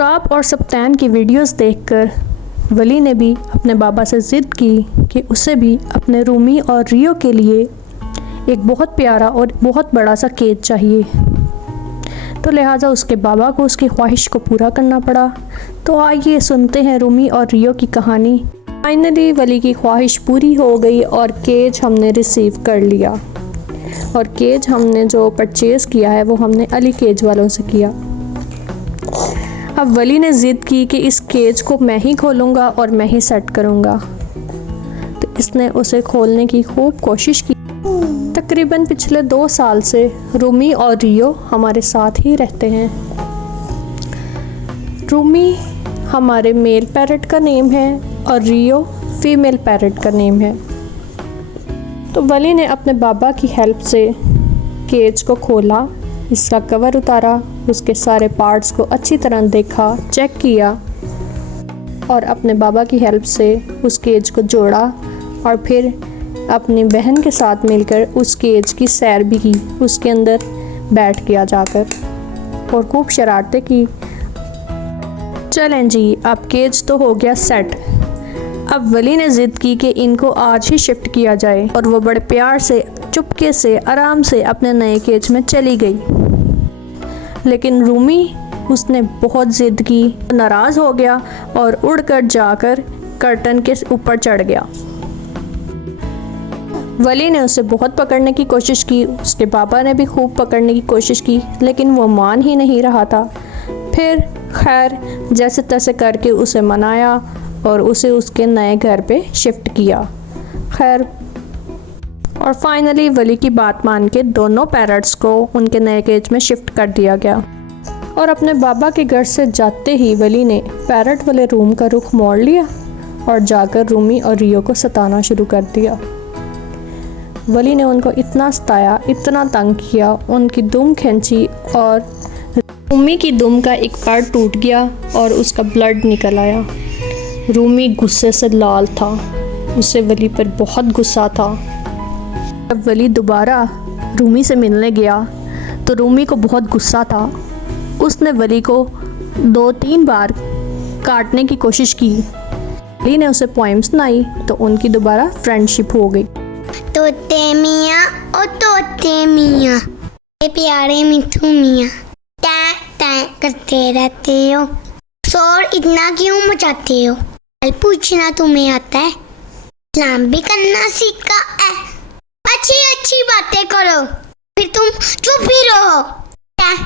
तुराब और सप्तान की वीडियोस देखकर वली ने भी अपने बाबा से ज़िद की कि उसे भी अपने रूमी और रियो के लिए एक बहुत प्यारा और बहुत बड़ा सा केज चाहिए। तो लिहाजा उसके बाबा को उसकी ख्वाहिश को पूरा करना पड़ा। तो आइए सुनते हैं रूमी और रियो की कहानी। फाइनली वली की ख्वाहिश पूरी हो गई और केज हमने रिसीव कर लिया। और केज हमने जो परचेज़ किया है वो हमने अली केज वालों से किया। अब वली ने ज़िद की कि इस केज को मैं ही खोलूँगा और मैं ही सेट करूँगा। तो इसने उसे खोलने की खूब कोशिश की। तकरीबन पिछले 2 साल से रूमी और रियो हमारे साथ ही रहते हैं। रूमी हमारे मेल पैरट का नेम है और रियो फीमेल पैरट का नेम है। तो वली ने अपने बाबा की हेल्प से केज को खोला, इसका कवर उतारा, उसके सारे पार्ट्स को अच्छी तरह देखा, चेक किया और अपने बाबा की हेल्प से उस केज को जोड़ा और फिर अपनी बहन के साथ मिलकर उस केज की सैर भी की। उसके अंदर बैठ गया जाकर और खूब शरारतें की। चलें जी, अब केज तो हो गया सेट। अब वली ने ज़िद की कि इनको आज ही शिफ्ट किया जाए और वो बड़े प्यार से चुपके से आराम से अपने नए केज में चली गई। लेकिन रूमी उसने बहुत ज़िद की, नाराज़ हो गया और उड़कर जाकर कर्टन के ऊपर चढ़ गया। वली ने उसे बहुत पकड़ने की कोशिश की, उसके पापा ने भी खूब पकड़ने की कोशिश की, लेकिन वो मान ही नहीं रहा था। फिर खैर जैसे तैसे करके उसे मनाया और उसे उसके नए घर पे शिफ्ट किया। खैर और फाइनली वली की बात मान के दोनों पैरट्स को उनके नए केज में शिफ्ट कर दिया गया। और अपने बाबा के घर से जाते ही वली ने पैरट वाले रूम का रुख मोड़ लिया और जाकर रूमी और रियो को सताना शुरू कर दिया। वली ने उनको इतना सताया, इतना तंग किया, उनकी दुम खींची और रूमी की दुम का एक पैर टूट गया और उसका ब्लड निकल आया। रूमी गुस्से से लाल था, उसे वली पर बहुत गुस्सा था। जब वली दोबारा रूमी से मिलने गया तो रूमी को बहुत गुस्सा था। उसने वली को 2-3 बार काटने की कोशिश की। वली ने उसे पोएम सुनाई तो उनकी दोबारा फ्रेंडशिप हो गई। तोते मियाँ ओ तोते मियाँ, ये प्यारे मिठू मियाँ, टैं टैं करते रहते हो, शोर इतना क्यों मचाते हो? कल पूछना तुम्हें आता है, सलाम भी करना सीखा है। अच्छी अच्छी बातें करो, फिर तुम चुप ही रहो। टैं